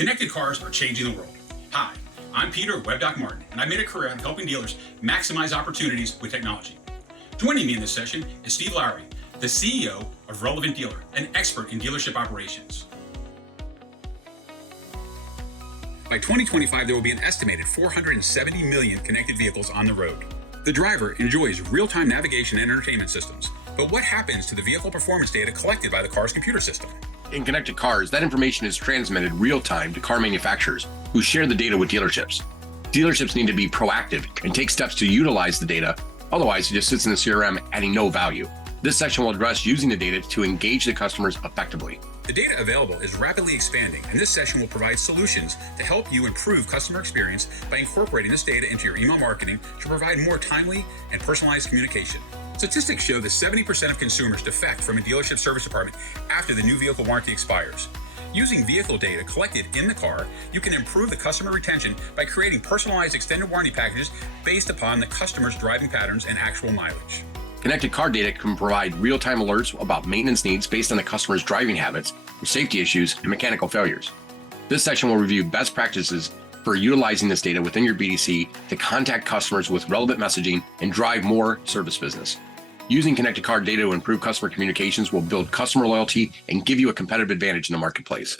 Connected cars are changing the world. Hi, I'm Peter Webdoc Martin, and I made a career out of helping dealers maximize opportunities with technology. Joining me in this session is Steve Lowry, the CEO of Relevant Dealer, an expert in dealership operations. By 2025, there will be an estimated 470 million connected vehicles on the road. The driver enjoys real-time navigation and entertainment systems. But what happens to the vehicle performance data collected by the car's computer system? In connected cars, that information is transmitted real-time to car manufacturers who share the data with dealerships. Dealerships need to be proactive and take steps to utilize the data. Otherwise, it just sits in the CRM adding no value. This section will address using the data to engage the customers effectively. The data available is rapidly expanding, and this session will provide solutions to help you improve customer experience by incorporating this data into your email marketing to provide more timely and personalized communication. Statistics show that 70% of consumers defect from a dealership service department after the new vehicle warranty expires. Using vehicle data collected in the car, you can improve the customer retention by creating personalized extended warranty packages based upon the customer's driving patterns and actual mileage. Connected car data can provide real-time alerts about maintenance needs based on the customer's driving habits, safety issues, and mechanical failures. This section will review best practices for utilizing this data within your BDC to contact customers with relevant messaging and drive more service business. Using connected car data to improve customer communications will build customer loyalty and give you a competitive advantage in the marketplace.